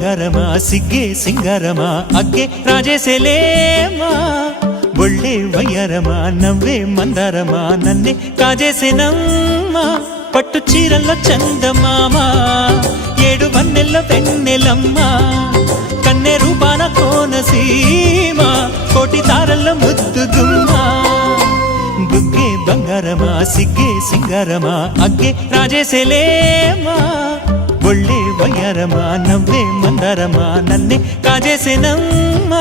ಬಂಗಾರಮ ಸಿಗ್ಗೆ ಸಿಂಗಾರಮ ಅಗ್ಗೆ ರಾಜೇಸೆಲೇಮಾ ಒಳ್ಳೆ ವಯ್ಯಾರಮ నవ్వే మందారమ నన్నే కాజేసేనమ్మా పట్టు చీరల్లో చందమామ ఏడు వన్నెల్లో వెన్నెలమ్మ కన్నె రూపాన కోనసీమ కోటి తారల్లో ముద్దుగుమ్మ బుగ్గే ಬಂಗಾರಮ సిగ్గే సింగారమ అగ్గే రాజేసెలేమా ఒళ్ళే వయ్యారమ నవ్వే మందారమ నన్నే కాజేసేనమ్మా